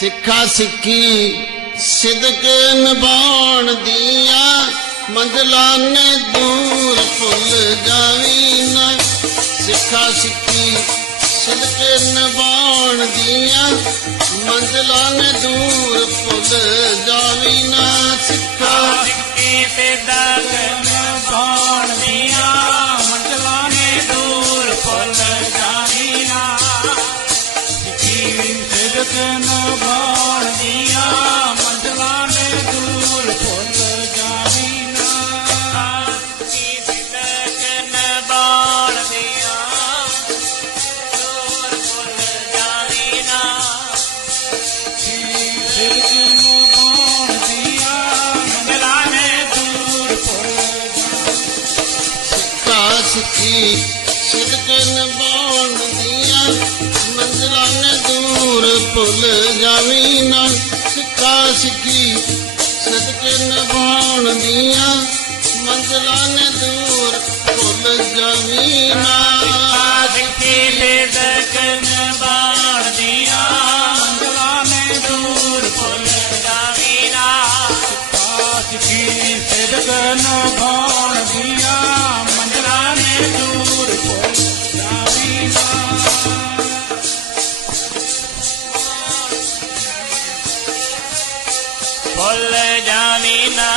ਸਿੱਖਾ ਸਿੱਖੀ ਸਿਦਕ ਨਿਭਾਉਣ ਦੀਆਂ ਮੰਜ਼ਲਾਂ ਨੇ ਦੂਰ ਭੁੱਲ ਜਾਵੀ ਨਾ। ਸਿੱਖਾ ਸਿੱਖੀ ਸਿਦਕ ਨਿਭਾਉਣ ਦੀਆਂ ਮੰਜ਼ਲਾਂ ਨੇ ਦੂਰ ਭੁੱਲ ਜਾਵੀ ਨਾ। ਸਿੱਖਾ ਸਿੱਖੀ ਤੇ ਦਾਗਨ ਸਿੱਖੀ ਸਿਦਕ ਨਿਭਾਉਣ ਦੀਆਂ ਮੰਜ਼ਲਾਂ ਨੇ ਦੂਰ ਭੁੱਲ ਜਾਣੀ ਨਾ ਸਿੱਖੀ ਸਿਦਕ ਨਿਭਾਉਣ ਦੀਆਂ ਦੂਰ ਭੁੱਲ ਜਾਣੀ ਨਾ ਸਿਦਕ ਨਿਭਾਉਣ ਦੀਆਂ ਮੰਜ਼ਲਾਂ ਨੇ ਦੂਰ ਭੁੱਲ ਸਿੱਖਾ ਸਿੱਖੀ ਸਿਦਕ ਨਿਭਾਉਣ ਦੀਆਂ ਮੰਜ਼ਲਾਂ ਨੇ ਦੂਰ ਭੁੱਲ ਜਾਵੀ ਨਾ ਸਿੱਖਾ ਸਿੱਖੀ ਸਿਦਕ ਨਿਭਾਉਣ ਦੀਆਂ ਮੰਜ਼ਲਾਂ ਨੇ ਦੂਰ ਭੁੱਲ ਜਾਵੀ ਨਾ। ਸਿੱਖੀ ਤੇ ਦਕਨ ਬਾਣਦੀਆਂ ਮੰਜ਼ਲਾਂ ਨੇ ਦੂਰ ਭੁੱਲ ਜਾਵੀ ਨਾ। ਸਿੱਖੀ ਸਿਦਕ ਨਿਭਾਉਣ ਭੁੱਲ ਜਾਵੀ ਨਾ